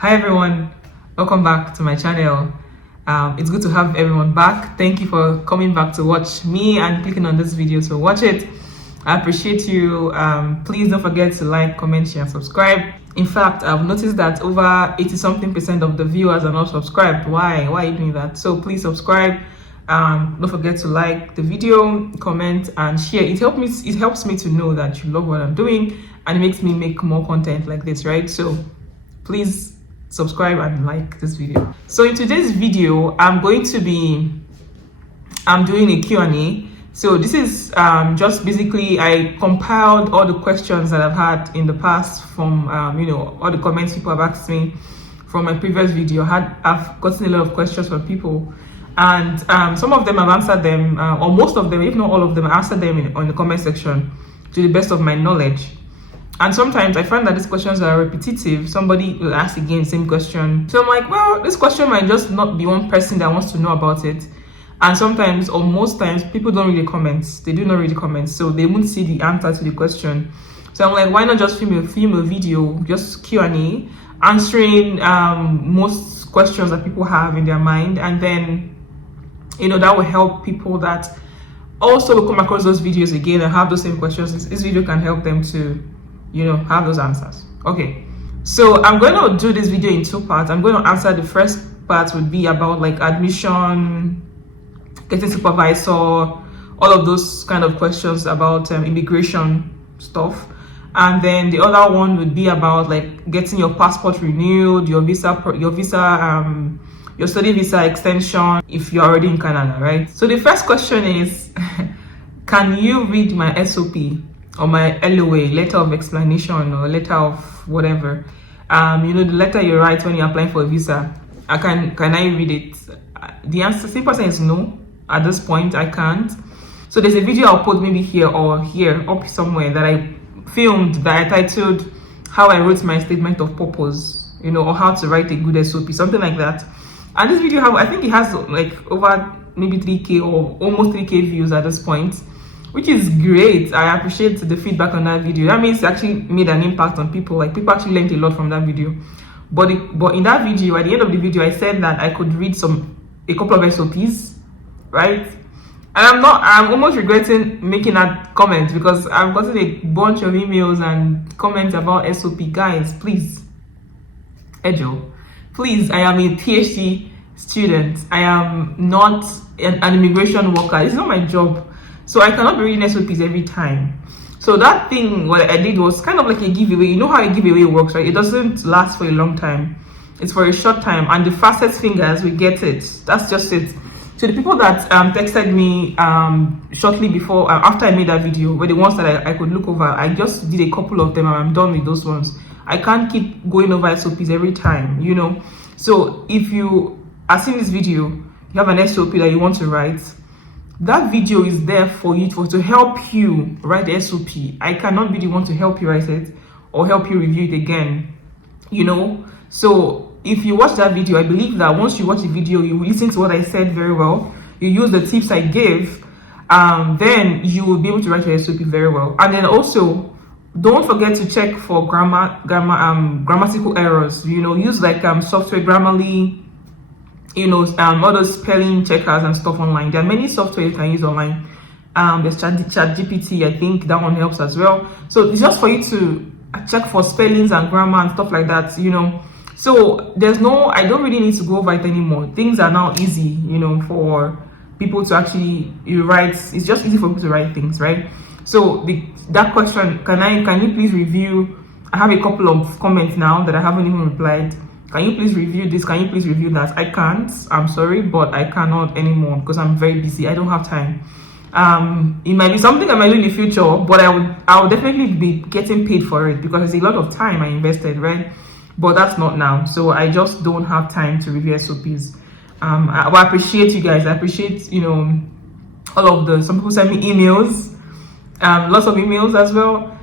Hi everyone, welcome back to my channel. It's good to have everyone back. Thank you for coming back to watch me and clicking on this video to watch it. I appreciate you. Please don't forget to like, comment, share, and subscribe. In fact, I've noticed that over 80-something% of the viewers are not subscribed. Why are you doing that? So please subscribe. Don't forget to like the video, comment, and share. It helps me to know that you love what I'm doing, and it makes me make more content like this, right? So please subscribe and like this video. So in today's video, I'm doing a Q&A. So this is just basically, I compiled all the questions that I've had in the past from all the comments people have asked me from my previous video. I've gotten a lot of questions from people, and some of them I've answered them, or most of them, if not all of them, I answered them on the comment section to the best of my knowledge. And sometimes I find that these questions are repetitive. Somebody will ask again the same question. So I'm like, well, this question might just not be one person that wants to know about it. And sometimes, or most times, people don't read the comments. They do not read the comments, so they won't see the answer to the question. So I'm like, why not just film a video, just Q&A, answering most questions that people have in their mind, and then that will help people that also will come across those videos again and have those same questions. This video can help them to have those answers. Okay, so I'm going to do this video in two parts. I'm going to answer the first part would be about like admission, getting supervisor, all of those kind of questions about immigration stuff. And then the other one would be about like getting your passport renewed, your study visa extension if you're already in Canada, right? So the first question is, can you read my SOP or my LOA, letter of explanation, or letter of whatever? The letter you write when you're applying for a visa. Can I read it? The answer, simple answer, is no. At this point, I can't. So there's a video I'll put maybe here or here up somewhere that I filmed that I titled "How I Wrote My Statement of Purpose," or how to write a good SOP, something like that. And this video, I think it has like over maybe 3K or almost 3K views at this point, which is great. I appreciate the feedback on that video. That means it actually made an impact on people. Like, people actually learned a lot from that video. But in that video, at the end of the video, I said that I could read a couple of SOPs, right? And I'm almost regretting making that comment, because I've gotten a bunch of emails and comments about SOP. Guys, please, Ejo, please, I am a PhD student. I am not an immigration worker. It's not my job. So I cannot be reading SOPs every time. So that thing, what I did was kind of like a giveaway. You know how a giveaway works, right? It doesn't last for a long time. It's for a short time. And the fastest fingers will get it. That's just it. So the people that texted me shortly before, after I made that video, were the ones that I could look over. I just did a couple of them and I'm done with those ones. I can't keep going over SOPs every time, So if you are seeing this video, you have an SOP that you want to write, that video is there for you to help you write the SOP. I cannot be the one to help you write it or help you review it again, So if you watch that video, I believe that once you watch the video, you will listen to what I said very well. You use the tips I gave, then you will be able to write your SOP very well. And then also, don't forget to check for grammatical errors. Use like software, Grammarly, all those spelling checkers and stuff online. There are many software you can use online. There's ChatGPT. I think that one helps as well. So it's just for you to check for spellings and grammar and stuff like that. So I don't really need to go over it anymore. Things are now easy, for people to actually write. It's just easy for people to write things, right? So that question, can you please review? I have a couple of comments now that I haven't even replied. Can you please review this? Can you please review that? I can't. I'm sorry, but I cannot anymore because I'm very busy. I don't have time. It might be something I might do in the future, but I would definitely be getting paid for it because it's a lot of time I invested, right? But that's not now. So I just don't have time to review SOPs. I appreciate you guys. I appreciate, some people send me emails, lots of emails as well.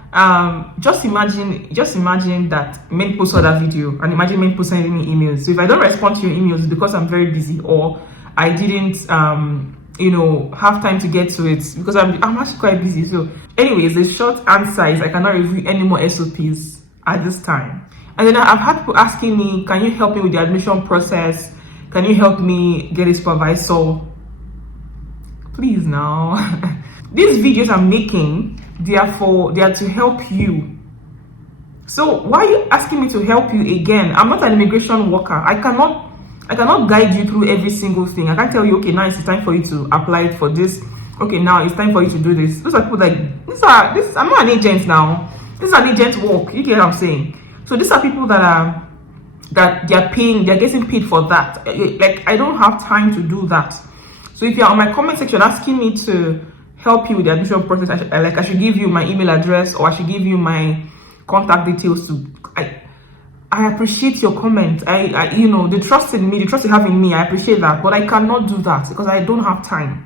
Just imagine that many people saw that video, and imagine many people sending me emails. So if I don't respond to your emails, it's because I'm very busy, or I didn't have time to get to it, because I'm actually quite busy. So anyways, the short answer is I cannot review any more SOPs at this time. And then I've had people asking me, can you help me with the admission process? Can you help me get a supervisor? Please now. These videos I'm making, they are to help you. So why are you asking me to help you again? I'm not an immigration worker. I cannot guide you through every single thing. I can't tell you, okay, now it's time for you to apply for this. Okay, now it's time for you to do this. Those are people like I'm not an agent now. This is an agent work. You get what I'm saying? So these are people that they're getting paid for that. Like, I don't have time to do that. So if you're on my comment section asking me to help you with the admission process, I should give you my email address, or I should give you my contact details I appreciate your comment. I you know, the trust in me, the trust you have in me, I appreciate that, but I cannot do that because I don't have time.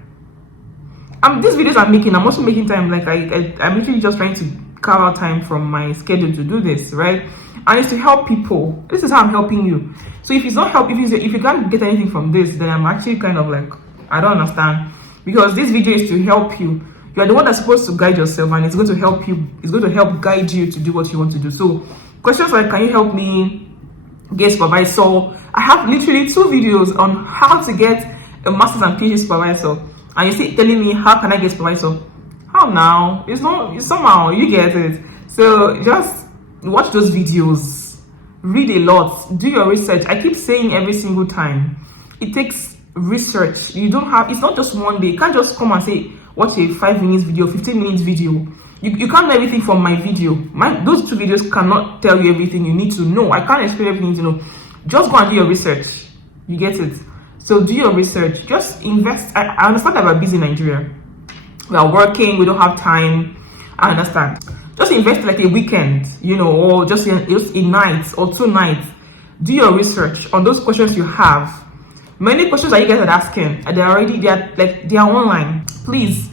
These videos I'm making, I'm also making time. Like I'm literally just trying to carve out time from my schedule to do this, right? And it's to help people. This is how I'm helping you. So if it's not help, if you can't get anything from this, then I'm actually kind of like, I don't understand, because this video is to help you. You are the one that's supposed to guide yourself, and it's going to help you. It's going to help guide you to do what you want to do. So questions like, can you help me get supervisor? I have literally 2 videos on how to get a master's and PhD supervisor, and you see telling me, how can I get supervisor? How now? It's somehow you get it. So just watch those videos, read a lot, do your research. I keep saying every single time, it takes research. It's not just one day. You can't just come and say, watch a 5 minutes video, 15 minutes video. You can't know everything from my video. Those 2 videos cannot tell you everything you need to know. I can't explain everything you need to know. Just go and do your research. You get it? So do your research. Just invest. I understand that we're busy in Nigeria. We are working. We don't have time. I understand. Just invest like a weekend, you know, or just a night or 2 nights. Do your research on those questions you have. Many questions that you guys are asking, they are online. Please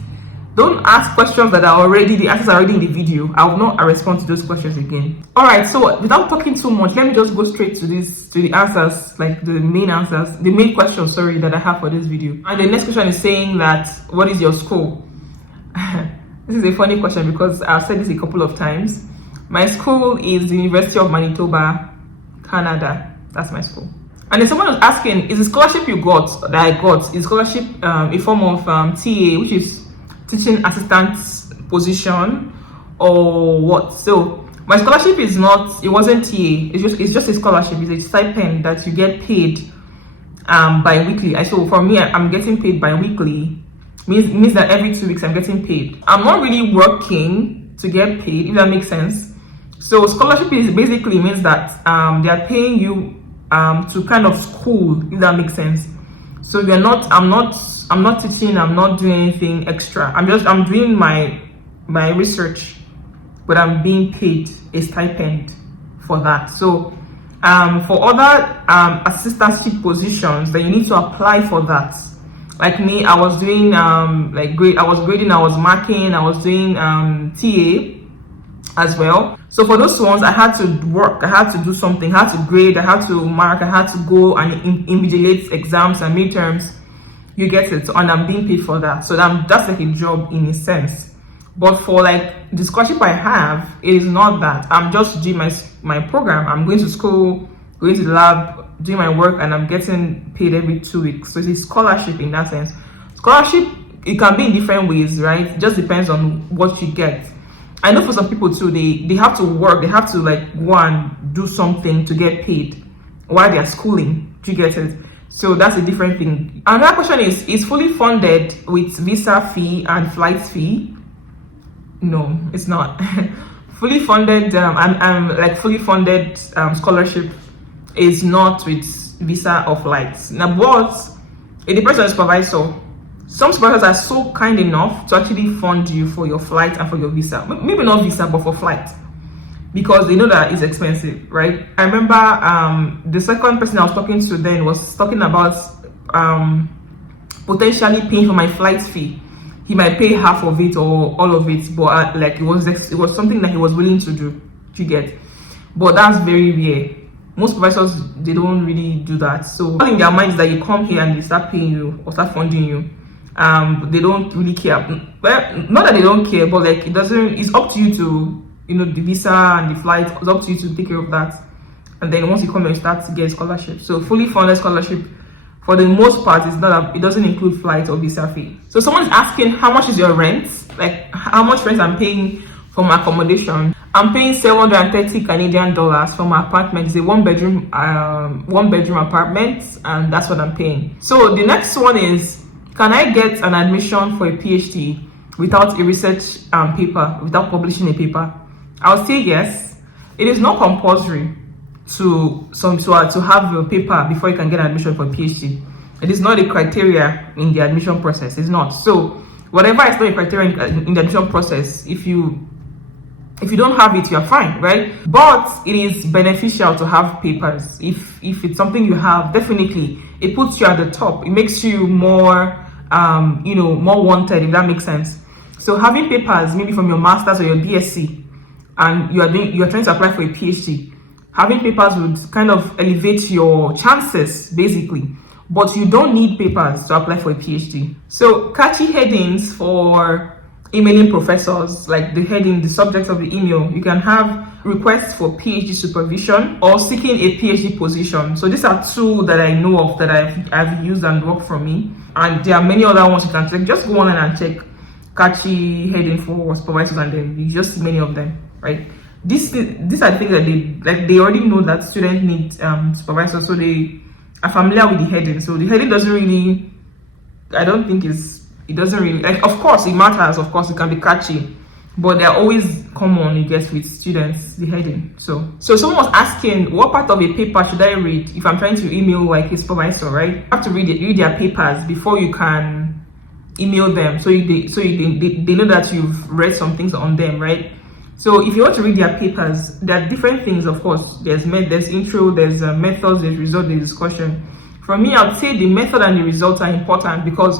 don't ask questions that are already, the answers are already in the video. I will not respond to those questions again. All right, so without talking too much, let me just go straight to the answers, like the main questions, that I have for this video. And the next question is saying that, what is your school? This is a funny question because I've said this a couple of times. My school is the University of Manitoba, Canada. That's my school. And then someone was asking, is the scholarship is scholarship a form of TA, which is teaching assistant position, or what? So my scholarship it wasn't TA. It's just a scholarship. It's a stipend that you get paid bi-weekly. So for me, I'm getting paid bi-weekly. Means that every 2 weeks I'm getting paid. I'm not really working to get paid, if that makes sense. So scholarship basically means that they are paying you to kind of school, if that makes sense. So I'm not teaching, I'm not doing anything extra. I'm doing my research, but I'm being paid a stipend for that. So for other assistantship positions, then you need to apply for that. Like me, I was doing I was grading, I was marking, I was doing TA as well. So for those ones, I had to work, I had to do something, I had to grade, I had to mark, I had to go and invigilate exams and midterms. You get it? And I'm being paid for that. So that's like a job in a sense. But for like the scholarship I have, it is not that. I'm just doing my program. I'm going to school, going to the lab, doing my work, and I'm getting paid every 2 weeks. So it's a scholarship in that sense. Scholarship, it can be in different ways, right? It just depends on what you get. I know for some people too, they have to work, they have to like go and do something to get paid while they're schooling. Do you get it? So that's a different thing. Another question is fully funded with visa fee and flight fee? No, it's not. Fully funded, fully funded scholarship is not with visa or flights. Now, but it depends on the supervisor. Some supervisors are so kind enough to actually fund you for your flight and for your visa. Maybe not visa, but for flight, because they know that it's expensive, right? I remember the second person I was talking to then was talking about potentially paying for my flight fee. He might pay half of it or all of it, but it was something that he was willing to do. You get, but that's very rare. Most supervisors, they don't really do that. So all in their minds that you come here and they start paying you or start funding you. They don't really care. Well, not that they don't care, but like it's up to you to, the visa and the flight, it's up to you to take care of that. and then once you come here, you start to get scholarship. So fully funded scholarship, for the most part, it doesn't include flight or visa fee. So someone is asking, how much is your rent? Like how much rent I'm paying for my accommodation. I'm paying 730 Canadian dollars for my apartment. It's a one bedroom apartment, and that's what I'm paying. So the next one is, can I get an admission for a PhD without a research paper, without publishing a paper? I'll say yes. It is not compulsory to have a paper before you can get admission for a PhD. It is not a criteria in the admission process. It's not. So whatever is not a criteria in the admission process, if you don't have it, you're fine, right? But it is beneficial to have papers. If it's something you have, definitely it puts you at the top. It makes you more more wanted, if that makes sense. So having papers, maybe from your master's or your BSc, and you're trying to apply for a PhD, having papers would kind of elevate your chances, basically. But you don't need papers to apply for a PhD. So catchy headings for emailing professors, like the subject of the email. You can have requests for PhD supervision or seeking a PhD position. So these are two that I know of that I've used and worked for me. And there are many other ones you can check. Just go online and check catchy heading for supervisors, and then you just see many of them, right? These are things that they already know that students need supervisors, so they are familiar with the heading. So the heading doesn't really, I don't think it doesn't really, like, of course it matters, of course it can be catchy, but they're always common, you guess, with students, the heading. So someone was asking, what part of a paper should I read if I'm trying to email like a supervisor, right? You have to read their papers before you can email them, so they know that you've read some things on them, right? So if you want to read their papers, there are different things, of course. There's intro, there's methods, there's result, there's discussion. For me, I would say the method and the results are important, because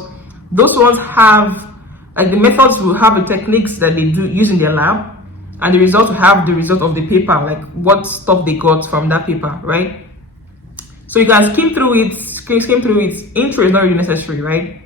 those ones have, like, the methods will have the techniques that they do use in their lab, and the results will have the result of the paper, like what stuff they got from that paper, right? So you can skim through it. Intro is not really necessary, right?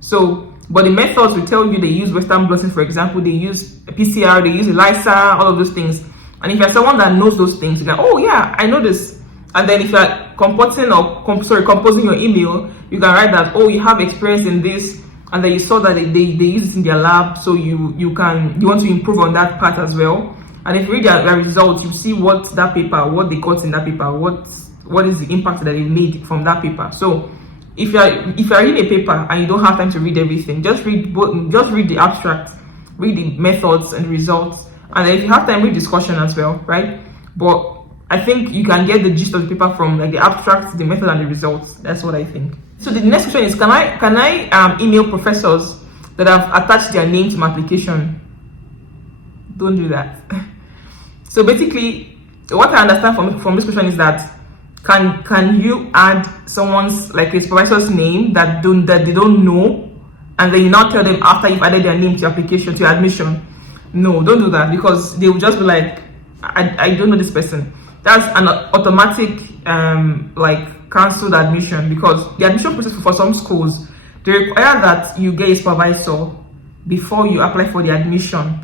So, but the methods will tell you they use Western blotting, for example, they use PCR, they use ELISA, all of those things. And if you're someone that knows those things, you go, oh yeah, I know this. And then if you're composing your email, you can write that, oh, you have experience in this, and then you saw that they use it in their lab, so you want to improve on that part as well. And if you read their results, you see what they got in that paper, what is the impact that they made from that paper. So if you're reading a paper and you don't have time to read everything, just read the abstract, read the methods and results, and then if you have time, read discussion as well, right? But I think you can get the gist of the paper from, like, the abstract, the method, and the results. That's what I think. So the next question is, can I email professors that have attached their name to my application? Don't do that. So basically, what I understand from this question is that can you add someone's, like, a supervisor's name that they don't know, and then you now tell them after you've added their name to your application, to your admission? No, don't do that, because they will just be like, I don't know this person. That's an automatic like cancelled admission, because the admission process for some schools, they require that you get a supervisor before you apply for the admission,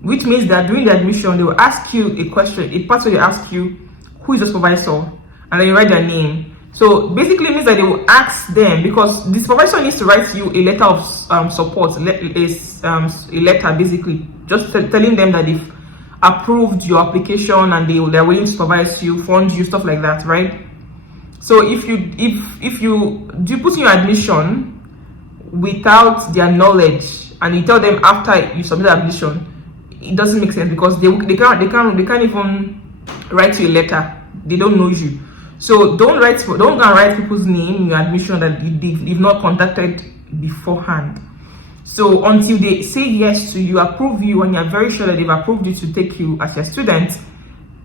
which means that during the admission they will ask you a question. A part where they ask you who is the supervisor, and then you write their name. So basically it means that they will ask them, because the supervisor needs to write you a letter of support, a letter basically just telling them that they've approved your application and they're willing to supervise you, fund you, stuff like that, right? So if you put in your admission without their knowledge, and you tell them after you submit the admission, it doesn't make sense, because they can't even write you a letter. They don't know you. So don't write people's name in your admission that you've not contacted beforehand. So until they say yes to you, approve you, and you're very sure that they've approved you to take you as your student,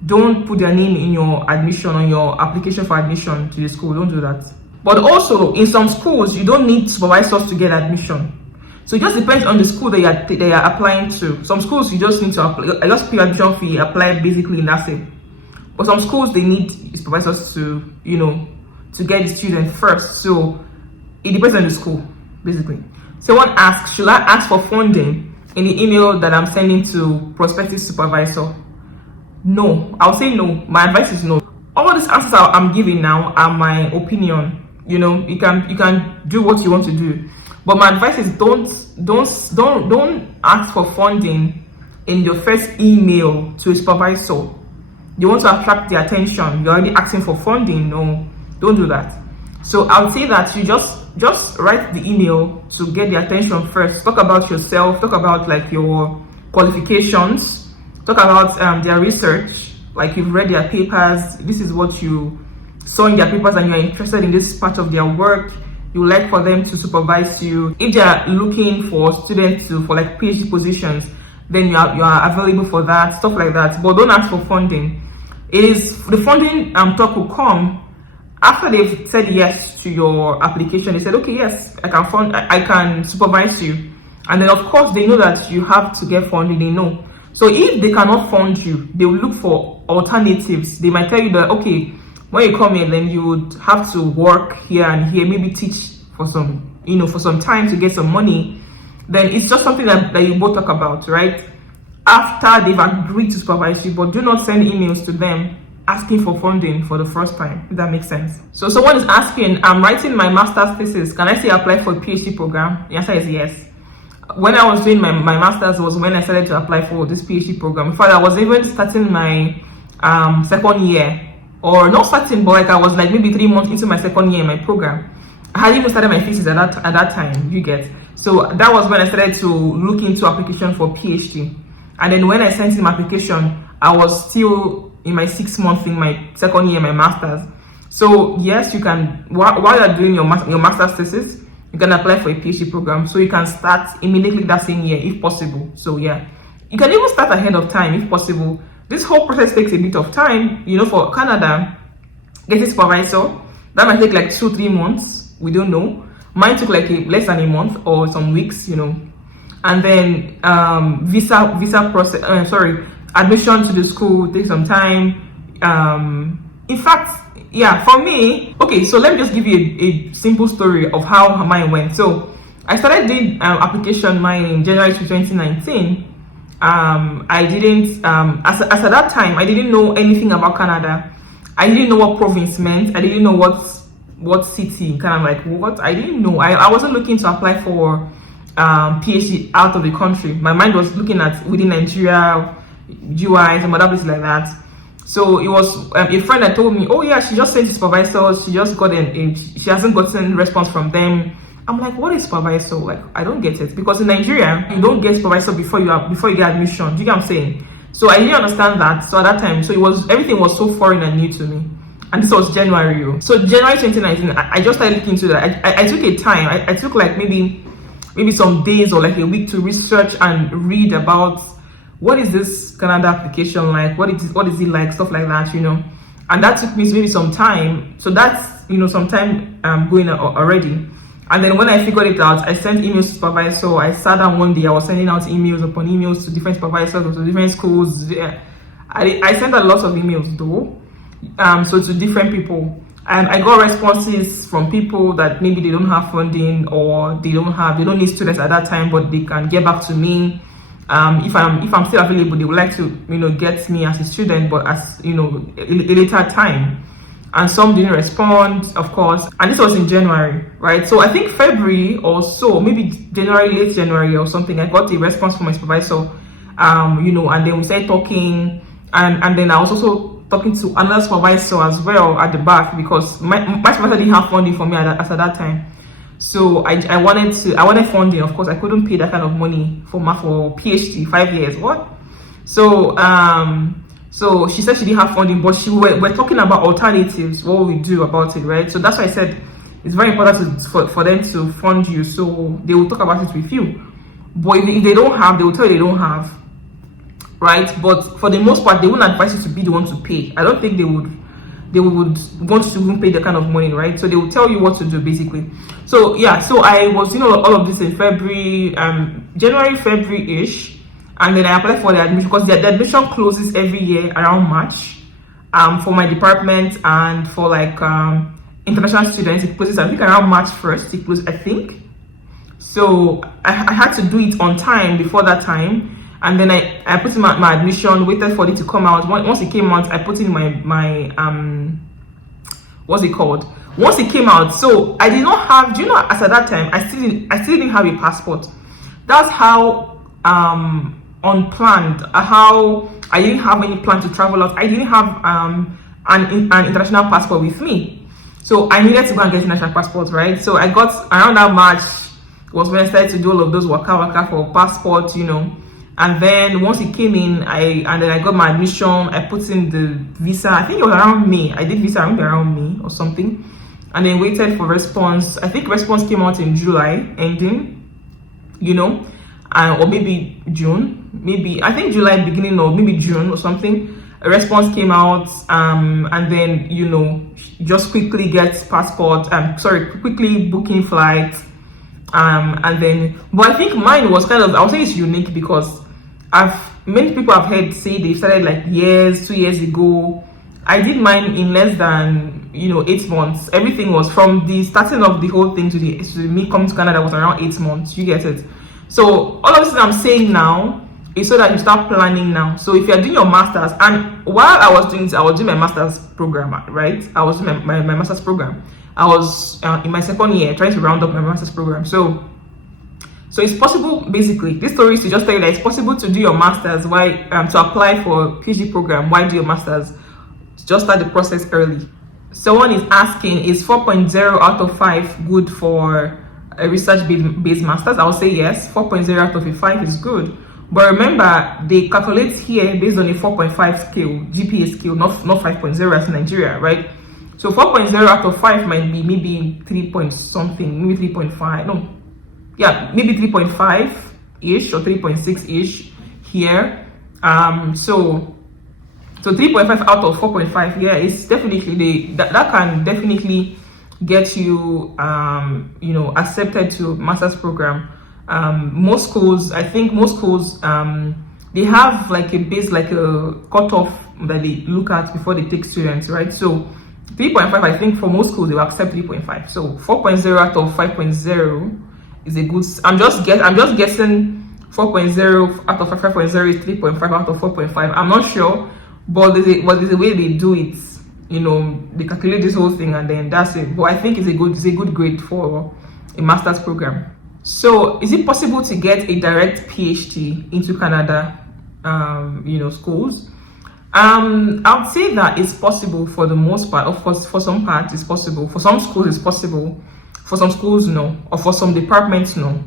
don't put their name in your admission, on your application for admission to the school. Don't do that. But also, in some schools, you don't need supervisors to get admission. So it just depends on the school that they are applying to. Some schools, you just need to apply, just pay admission fee, apply basically, and that's it. But some schools, they need supervisors to get the student first. So it depends on the school, basically. Someone asks, should I ask for funding in the email that I'm sending to prospective supervisor? No, I'll say no. My advice is no. these answers I'm giving now are my opinion. You know, you can do what you want to do, but my advice is don't ask for funding in your first email to a supervisor. You want to attract the attention. You're already asking for funding. No, don't do that. So I'll say that you just write the email to get the attention first. Talk about yourself. Talk about like your qualifications. Talk about their research. Like you've read their papers. This is what you saw in their papers, and you're interested in this part of their work. You would like for them to supervise you. If they are looking for students for like PhD positions, then you are available for that, stuff like that. But don't ask for funding. It is the funding talk will come after they've said yes to your application. They said, okay, yes, I can supervise you, and then of course they know that you have to get funding. They know. So if they cannot fund you, they will look for alternatives. They might tell you that, okay, when you come here, then you would have to work here and here, maybe teach for some, for some time to get some money. Then it's just something that you both talk about, right? After they've agreed to supervise you, but do not send emails to them asking for funding for the first time, if that makes sense. So someone is asking, I'm writing my master's thesis. Can I say apply for a PhD program? The answer is yes. When I was doing my master's was when I started to apply for this PhD program. In fact, I was even starting my second year, or not starting, but like I was like maybe 3 months into my second year in my program. I hadn't even started my thesis at that time, you get. So that was when I started to look into application for PhD. And then when I sent in my application, I was still in my 6 months in my second year, my master's. So yes, you can, while you're doing your master's thesis, you can apply for a PhD program. So you can start immediately that same year if possible. So yeah, you can even start ahead of time if possible. This whole process takes a bit of time. For Canada, getting supervisor, that might take like 2-3 months. We don't know. Mine took like less than a month or some weeks, And then visa process, admission to the school takes some time. In fact, yeah, for me, okay, so let me just give you a simple story of how mine went. So I started doing application mine in January 2019. I didn't, as at that time, I didn't know anything about Canada. I didn't know what province meant. I didn't know what city, kind of like what. I didn't know. I wasn't looking to apply for PhD out of the country. My mind was looking at within Nigeria, UI, some other places like that. So it was a friend that told me, oh yeah, she just sent supervisors. She just got she hasn't gotten response from them. I'm like, what is supervisor? Like, I don't get it, because in Nigeria you don't get supervisor before you get admission. Do you get what I'm saying? So I didn't understand that. So at that time, everything was so foreign and new to me. And this was January. So January 2019, I just started looking into that. I took a time. I took like maybe some days or like a week to research and read about what is this Canada application like, what is it like, stuff like that, And that took me maybe some time. So that's some time going already. And then when I figured it out, I sent emails to supervisor. I sat down one day, I was sending out emails upon emails to different supervisors or to different schools. Yeah. I sent a lot of emails though, so to different people. And I got responses from people that maybe they don't have funding, or they don't need students at that time, but they can get back to me. If I'm still available, they would like to, get me as a student, but as, a later time. And some didn't respond, of course. And this was in January, right? So I think February or so, maybe late January or something, I got a response from my supervisor, and then we started talking. And then I was also talking to another supervisor as well at the back, because my supervisor didn't have funding for me at that time. So I wanted funding. Of course, I couldn't pay that kind of money for PhD, 5 years. What? So she said she didn't have funding, but we're talking about alternatives, what we do about it, right? So that's why I said it's very important for them to fund you, so they will talk about it with you. But if they don't have, they will tell you they don't have, right? But for the most part, they wouldn't advise you to be the one to pay. I don't think they would want to even pay the kind of money, right? So they will tell you what to do, basically. So yeah, so I was all of this in February, January, February-ish. And then I applied for the admission, because the admission closes every year around March, for my department, and for like international students it closes I think around March 1st. It closes, I think. So I had to do it on time before that time, and then I put in my admission, waited for it to come out. Once it came out, I put in my what's it called? Once it came out, so I did not have, do you know, as at that time, I still didn't have a passport. That's how unplanned, how I didn't have any plan to travel out. I didn't have an international passport with me, so I needed to go and get an international passport, right? So I got around that March was when I started to do all of those waka for passport, you know. And then once it came in, I got my admission. I put in the visa. I think it was around May. I did visa around May or something, and then waited for response. I think response came out in July ending, you know, or maybe June. Maybe I think July beginning or maybe June or something. A response came out, and then, you know, just quickly get passport. Quickly booking flights, and then. But I think mine was kind of, I would say it's unique because many people have heard say they started like 2 years ago. I did mine in less than, you know, 8 months. Everything was from the starting of the whole thing to me coming to Canada was around 8 months. You get it? So all of this I'm saying now is so that you start planning now. So if you're doing your masters, and while I was doing my master's program, right? I was doing my master's program. I was in my second year trying to round up my master's program. So it's possible, basically, this story is to just tell you that it's possible to do your master's to apply for PhD program. Why do your master's? Just start the process early. Someone is asking, is 4.0 out of 5 good for a research-based master's? I would say yes. 4.0 out of a 5 is good. But remember, they calculate here based on a 4.5 scale, GPA scale, not 5.0 as in Nigeria, right? So 4.0 out of 5 might be maybe 3 point something, maybe 3.5. No. Yeah, maybe 3.5-ish or 3.6-ish here. So 3.5 out of 4.5, yeah, it's definitely that can definitely get you you know, accepted to master's program. Most schools, I think most schools, they have like a base, like a cutoff that they look at before they take students, right? So 3.5, I think for most schools they will accept 3.5. So 4.0 out of 5.0 is a good. I'm just guessing 4.0 out of 5.0 is 3.5 out of 4.5. I'm not sure, but there's a way they do it. You know, they calculate this whole thing and then that's it. But I think it's a good grade for a master's program. So is it possible to get a direct PhD into Canada, you know, schools? I would say that it's possible for the most part. Of course, for some parts it's possible. For some schools it's possible. For some schools, no. Or for some departments, no.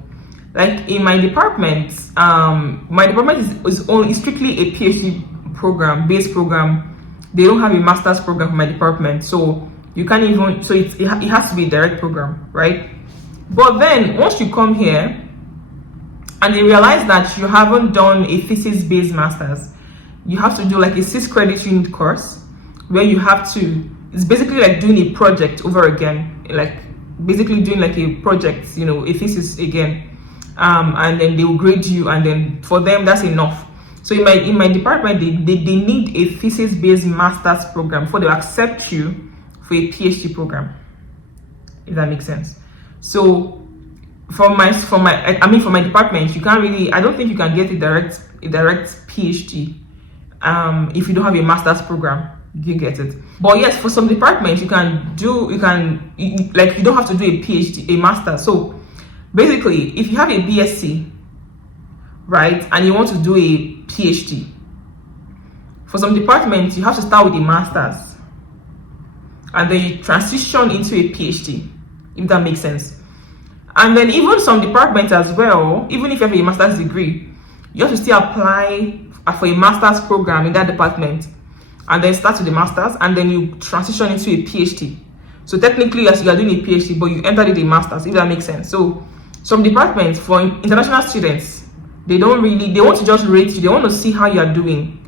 Like in my department is strictly a PhD program, base program. They don't have a master's program for my department, so you can't even. So it has to be a direct program, right? But then once you come here and they realize that you haven't done a thesis-based master's, you have to do like a 6-credit unit course where you have to. It's basically like doing a project over again, like basically doing like a project, you know, a thesis again, and then they will grade you, and then for them that's enough. So in my department they need a thesis-based master's program before they accept you for a PhD program, if that makes sense. So for my department, you can't really, I don't think you can get a direct PhD if you don't have a master's program. You get it? But yes, for some departments you don't have to do a PhD, a master. So basically, if you have a BSc, right, and you want to do a PhD, for some departments you have to start with a master's and then you transition into a PhD, if that makes sense. And then even some departments as well, even if you have a master's degree, you have to still apply for a master's program in that department, and then start with the master's, and then you transition into a PhD. So technically, as you are doing a PhD, but you entered it a master's, if that makes sense. So some departments, for international students, they want to just rate you. They want to see how you are doing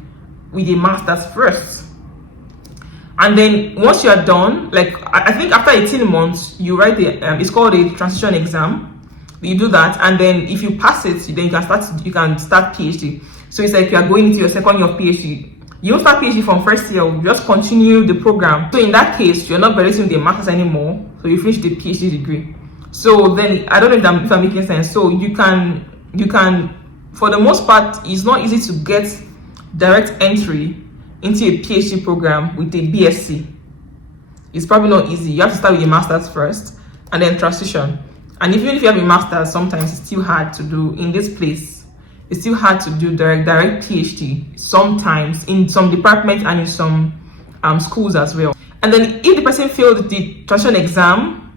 with a master's first. And then once you are done, like I think after 18 months, you write it's called a transition exam. You do that, and then if you pass it, then you can start PhD. So it's like you are going into your second year of PhD. You don't start PhD from first year, you just continue the program. So in that case, you're not graduating with a master's anymore, so you finish the PhD degree. So then, I don't know if that making sense. So you can, for the most part, it's not easy to get direct entry into a PhD program with a BSc. it's probably not easy. You have to start with a master's first and then transition. And even if you have a master's, sometimes it's still hard to do in this place. It's still hard to do direct PhD sometimes in some departments and in some schools as well. And then if the person failed the transition exam,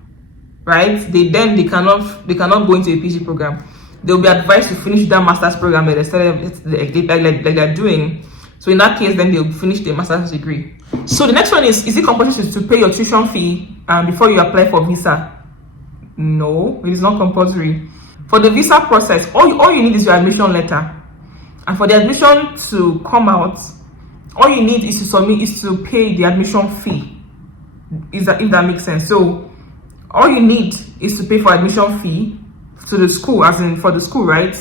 right, they cannot go into a PhD program. They'll be advised to finish that master's program that they started like they're doing. So in that case, then they'll finish their master's degree. So the next one is it compulsory to pay your tuition fee before you apply for visa? No, it is not compulsory. For the visa process, all you need is your admission letter. And for the admission to come out, all you need is to pay the admission fee. If that makes sense. So all you need is to pay for admission fee to the school, as in for the school, right?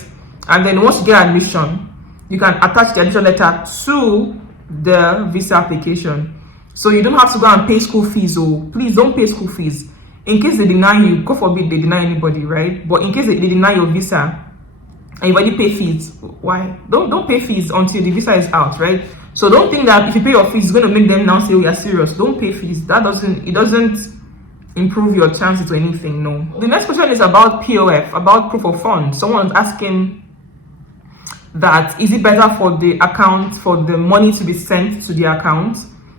And then once you get admission, you can attach the admission letter to the visa application. So you don't have to go and pay school fees. Oh, please don't pay school fees. In case they deny you, God forbid they deny anybody, right? But in case they deny your visa and you already pay fees, why? Don't pay fees until the visa is out, right? So don't think that if you pay your fees, it's going to make them now say, oh, you're serious. Don't pay fees. It doesn't improve your chances or anything, no. The next question is about POF, about proof of funds. Someone's asking that is it better for the account, for the money to be sent to the account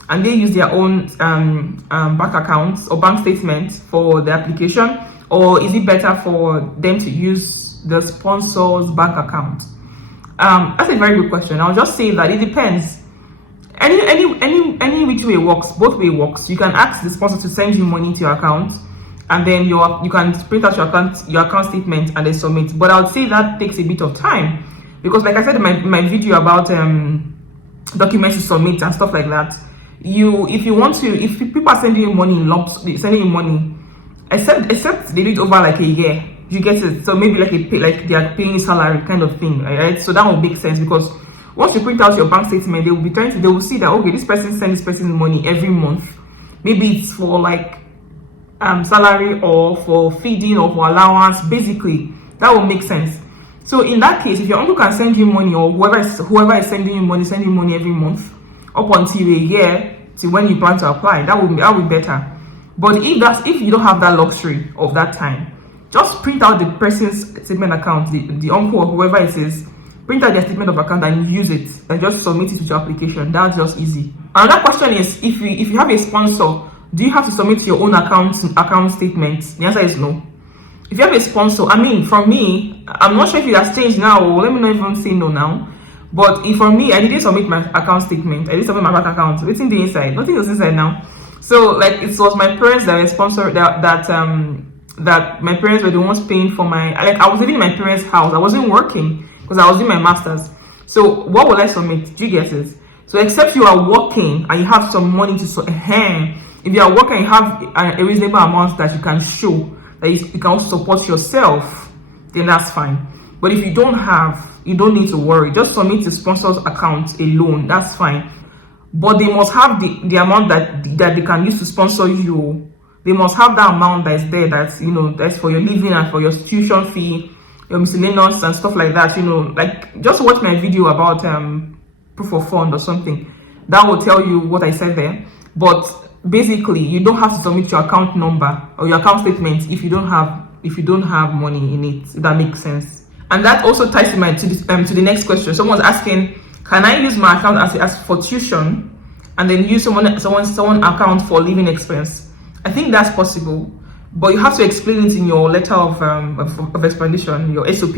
and they use their own bank accounts or bank statements for the application, or is it better for them to use the sponsor's bank account? That's a very good question. I'll just say that it depends. Any which way works, both way works. You can ask the sponsor to send you money to your account, and then you can print out your account statement and then submit. But I would say that takes a bit of time, because like I said in my video about documents to submit and stuff like that, if people are sending you money in lumps, sending you money, except they do it over like a year, you get it. So maybe like they are paying salary kind of thing, right? So that will make sense, because once you print out your bank statement, they will see that, okay, this person sends this person money every month. Maybe it's for like salary or for feeding or for allowance. Basically, that will make sense. So in that case, if your uncle can send you money, or whoever is sending you money every month up until a year to when you plan to apply, that would be better. But if you don't have that luxury of that time, just print out the person's statement account, the uncle or whoever it is. Print out their statement of account and use it and just submit it to your application. That's just easy. Another question is, if you have a sponsor, do you have to submit your own account statements? The answer is no. If you have a sponsor, for me, I'm not sure if it has changed now, or let me not even say no now. But for me, I didn't submit my account statement. I didn't submit my bank account. What's in the inside? Nothing was inside now. So like it was my parents that were sponsored, that my parents were the ones paying for I was living in my parents' house. I wasn't working, because I was doing my master's. So what will I submit? Do you get it? So except you are working and you have some money to if you are working, you have a reasonable amount that you can show that you can also support yourself, then that's fine. But if you don't have, you don't need to worry. Just submit the sponsor's account alone. That's fine. But they must have the amount that they can use to sponsor you. They must have that amount that is there, that's for your living and for your tuition fee, your miscellaneous and stuff like that. Like just watch my video about proof of fund or something. That will tell you what I said there. But basically, you don't have to submit your account number or your account statement if you don't have money in it. If that makes sense. And that also ties to the next question. Someone's asking, can I use my account as for tuition and then use someone account for living expense? I think that's possible, but you have to explain it in your letter of explanation, your SOP,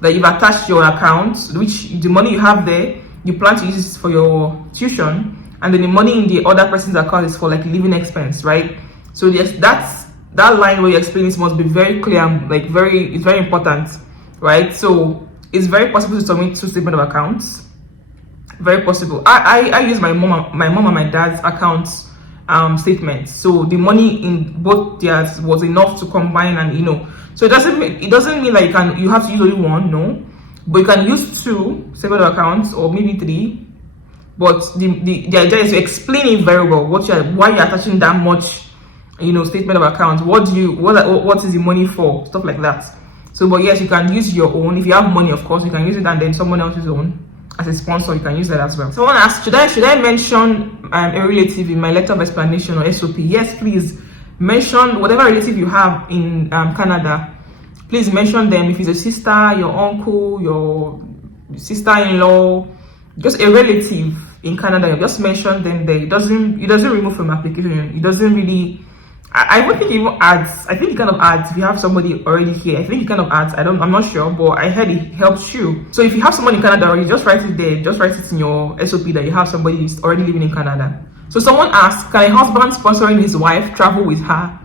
that you've attached your account, which the money you have there, you plan to use it for your tuition, and then the money in the other person's account is for like living expense, right? So yes, that line where you explain this must be very clear, it's very important, right? So it's very possible to submit 2 statement of accounts. Very possible. I use my mom and my dad's accounts statements. So the money in both theirs was enough to combine, and so it doesn't mean like you have to use only one, no, but you can use 2 statement of accounts or maybe 3. But the idea is to explain it very well, why you're attaching that much statement of accounts, what is the money for, stuff like that. So but yes, you can use your own. If you have money, of course you can use it, and then someone else's own, as a sponsor, you can use that as well. Someone asked, should I mention a relative in my letter of explanation or SOP? Yes, please mention whatever relative you have in Canada. Please mention them. If it's a sister, your uncle, your sister-in-law, just a relative in Canada, just mention them there. It doesn't remove from application. It doesn't really. I don't think it even adds. I think it kind of adds if you have somebody already here. I think it kind of adds. I'm not sure, but I heard it helps you. So if you have someone in Canada already, just write it there. Just write it in your SOP that you have somebody who's already living in Canada. So someone asked, can a husband sponsoring his wife travel with her?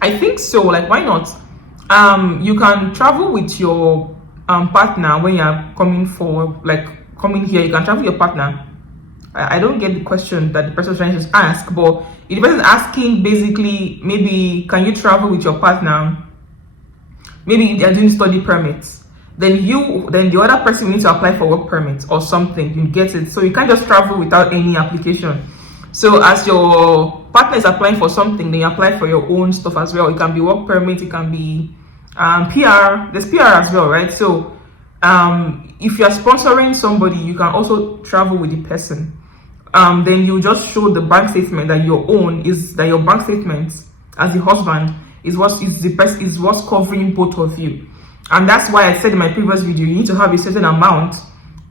I think so. Like, why not? You can travel with your partner when you're coming here. You can travel with your partner. I don't get the question that the person is trying to ask, but if the person is asking basically, maybe can you travel with your partner? Maybe they're doing study permits. Then the other person will need to apply for work permits or something. You get it. So you can't just travel without any application. So as your partner is applying for something, then you apply for your own stuff as well. It can be work permit, it can be PR. There's PR as well, right? So if you're sponsoring somebody, you can also travel with the person. Then you just show the bank statement that your bank statement as the husband is what's covering both of you. And that's why I said in my previous video, you need to have a certain amount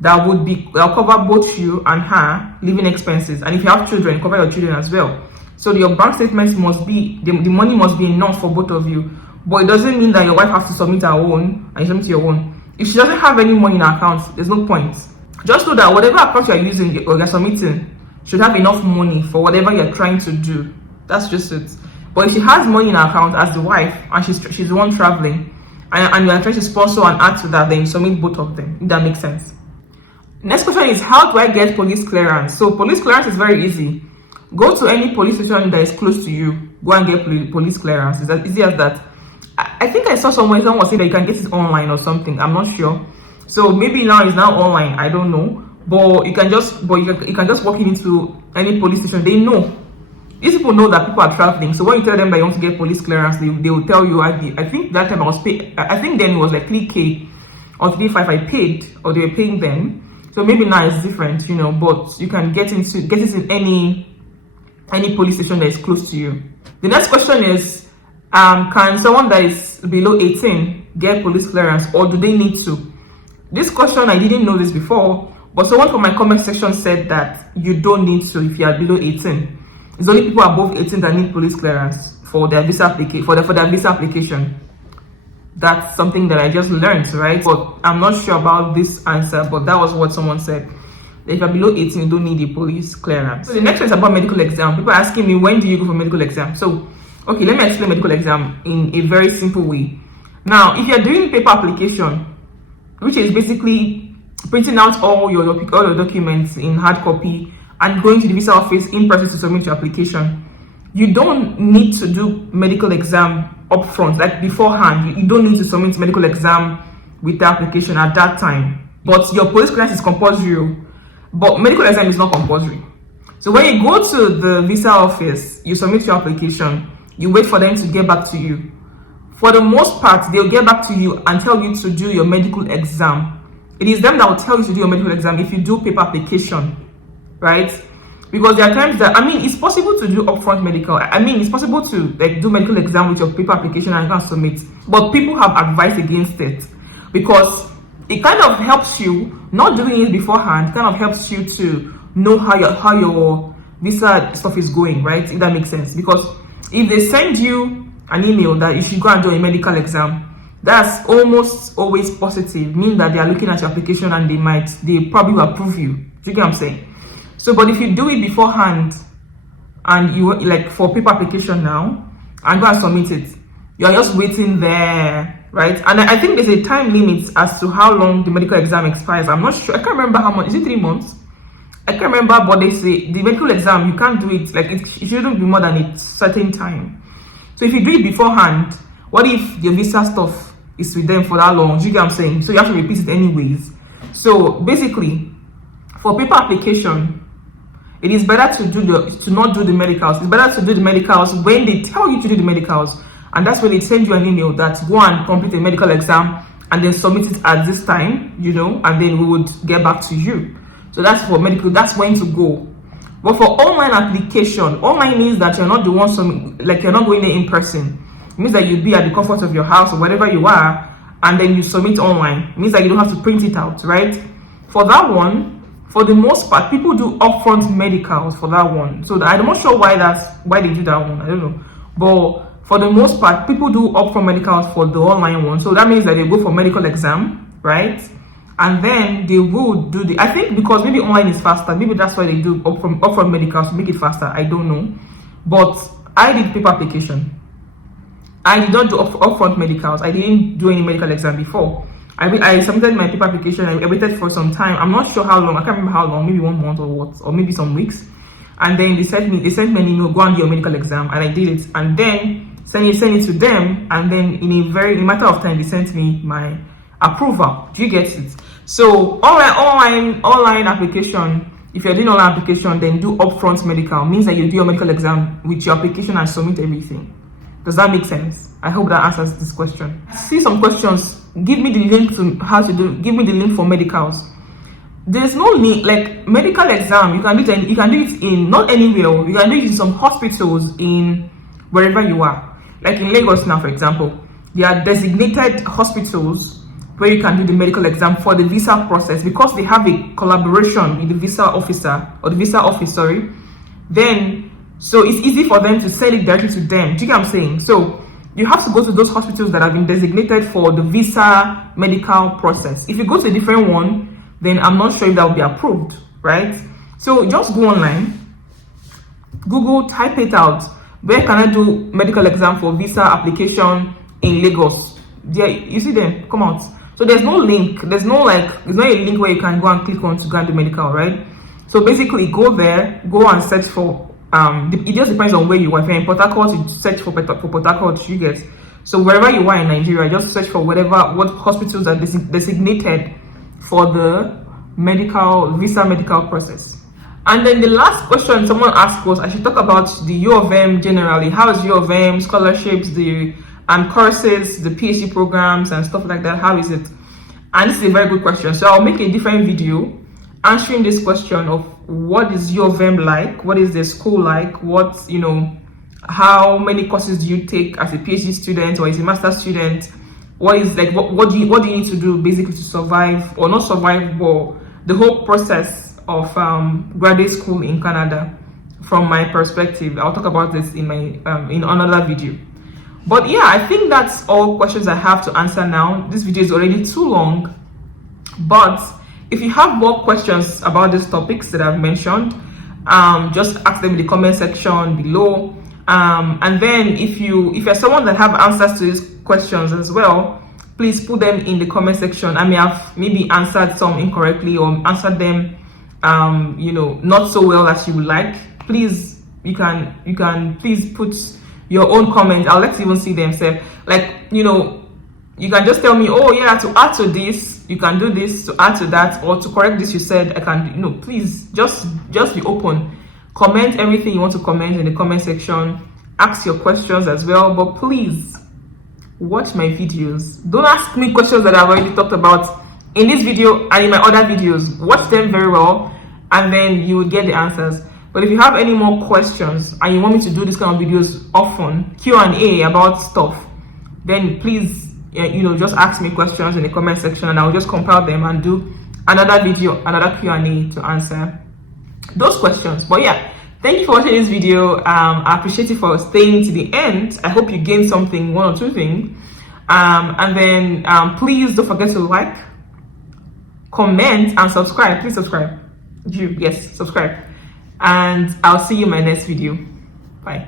that'll cover both you and her living expenses. And if you have children, cover your children as well. So your bank statements must be, the money must be enough for both of you. But it doesn't mean that your wife has to submit her own and you submit your own. If she doesn't have any money in her account, there's no point. Just know that whatever account you're using or you're submitting should have enough money for whatever you're trying to do. That's just it. But if she has money in her account as the wife and she's the one traveling and you're trying to sponsor and add to that, then you submit both of them, if that makes sense. Next question is, how do I get police clearance? So police clearance is very easy. Go to any police station that is close to you. Go and get police clearance. It's as easy as that. I think I saw someone was saying that you can get it online or something. I'm not sure. So maybe now it's now online. I don't know. But you can just walk into any police station. They know. These people know that people are traveling. So when you tell them that you want to get police clearance, they will tell you. I think that time I was paid. I think then it was like 3K or 3.5 I paid, or they were paying them. So maybe now it's different, But you can get it in any police station that is close to you. The next question is, can someone that is below 18 get police clearance, or do they need to? This question, I didn't know this before, but someone from my comment section said that you don't need to if you are below 18. It's only people above 18 that need police clearance for their visa application. That's something that I just learned, right? But I'm not sure about this answer, but that was what someone said. If you're below 18, you don't need a police clearance. So the next one is about medical exam. People are asking me, when do you go for medical exam? So, okay, let me explain medical exam in a very simple way. Now, if you're doing paper application, which is basically printing out all your documents in hard copy and going to the visa office in person to submit your application, you don't need to do medical exam upfront, like beforehand. You don't need to submit medical exam with the application at that time. But your police clearance is compulsory. But medical exam is not compulsory. So when you go to the visa office, you submit your application, you wait for them to get back to you. For the most part, they'll get back to you and tell you to do your medical exam. It is them that will tell you to do your medical exam if you do paper application, right? Because there are times that, it's possible to do upfront medical. It's possible to do medical exam with your paper application and you can submit. But people have advised against it because it kind of helps you, not doing it beforehand, kind of helps you to know how your visa stuff is going, right? If that makes sense. Because if they send you an email that you should go and do a medical exam, that's almost always positive, meaning that they are looking at your application and they probably will approve you. Do you get what I'm saying? So, but if you do it beforehand and you like for paper application now and go and submit it, you're just waiting there, right? And I think there's a time limit as to how long the medical exam expires. I'm not sure. I can't remember how much. Is it 3 months? I can't remember, but they say the medical exam, you can't do it. It shouldn't be more than a certain time. So if you do it beforehand, what if your visa stuff is with them for that long? Do you get what I'm saying? So you have to repeat it anyways. So basically, for paper application, it is better to not do the medicals. It's better to do the medicals when they tell you to do the medicals. And that's when they send you an email that go and complete a medical exam and then submit it at this time, and then we would get back to you. So that's for medical, that's when to go. But for online application, online means that you're not the one, like you're not going there in person. It means that you'll be at the comfort of your house or wherever you are, and then you submit online. It means that you don't have to print it out, right? For that one, for the most part, people do upfront medicals for that one. So I'm not sure why they do that one. I don't know. But for the most part, people do upfront medicals for the online one. So that means that they go for medical exam, right? And then they will do I think because maybe online is faster, maybe that's why they do upfront medicals to make it faster. I don't know. But I did paper application. I did not do upfront medicals. I didn't do any medical exam before. I submitted my paper application. I waited for some time. I'm not sure how long. I can't remember how long. Maybe 1 month or what, or maybe some weeks. And then they sent me an email, go and do your medical exam, and I did it. And then send it to them, and then in a matter of time, they sent me my approval. Do you get it? So online application. If you're doing online application, then do upfront medical. Means that you do your medical exam with your application and submit everything. Does that make sense? I hope that answers this question. I see some questions. Give me the link to how to do. Give me the link for medicals. There's no link. Like medical exam, you can do it in not anywhere. You can do it in some hospitals in wherever you are. Like in Lagos now, for example, there are designated hospitals where you can do the medical exam for the visa process because they have a collaboration with the visa officer or the visa office. Sorry, then. So it's easy for them to send it directly to them. Do you get what I'm saying? So you have to go to those hospitals that have been designated for the visa medical process. If you go to a different one, then I'm not sure if that will be approved, right? So just go online, Google, type it out. Where can I do medical exam for visa application in Lagos? There, you see them, come out. So there's no link. There's not a link where you can go and click on to go and do medical, right? So basically go there, go and search for it just depends on where you are. If you're in Port Harcourt, you search for Port Harcourt, you get. So wherever you are in Nigeria, just search for what hospitals are designated for the visa medical process. And then the last question someone asked was, I should talk about the U of M generally. How is U of M, scholarships, the courses, the PhD programs and stuff like that? How is it? And this is a very good question. So I'll make a different video answering this question of what is U of M like, what is the school like, how many courses do you take as a PhD student or as a master's student, what do you need to do basically to survive, or not survive, but the whole process of graduate school in Canada from my perspective. I'll talk about this in in another video. But yeah, I think that's all questions I have to answer now. This video is already too long, but if you have more questions about these topics that I've mentioned, just ask them in the comment section below. And then if you're someone that have answers to these questions as well, please put them in the comment section. I may have maybe answered some incorrectly or answered them, not so well as you would like. Please, you can please put your own comments. I'll let you even see them. Say, you can just tell me, oh yeah, to add to this, you can do this, to add to that, or to correct this you said, I can, please just be open. Comment everything you want to comment in the comment section. Ask your questions as well, but please watch my videos. Don't ask me questions that I've already talked about in this video and in my other videos. Watch them very well, and then you will get the answers. But if you have any more questions and you want me to do this kind of videos often, Q&A about stuff, then please just ask me questions in the comment section, and I'll just compile them and do another video, another Q&A to answer those questions. But yeah, thank you for watching this video. I appreciate you for staying to the end. I hope you gained something, one or two things. And then please don't forget to like, comment, and subscribe. Please subscribe. Yes, subscribe. And I'll see you in my next video. Bye.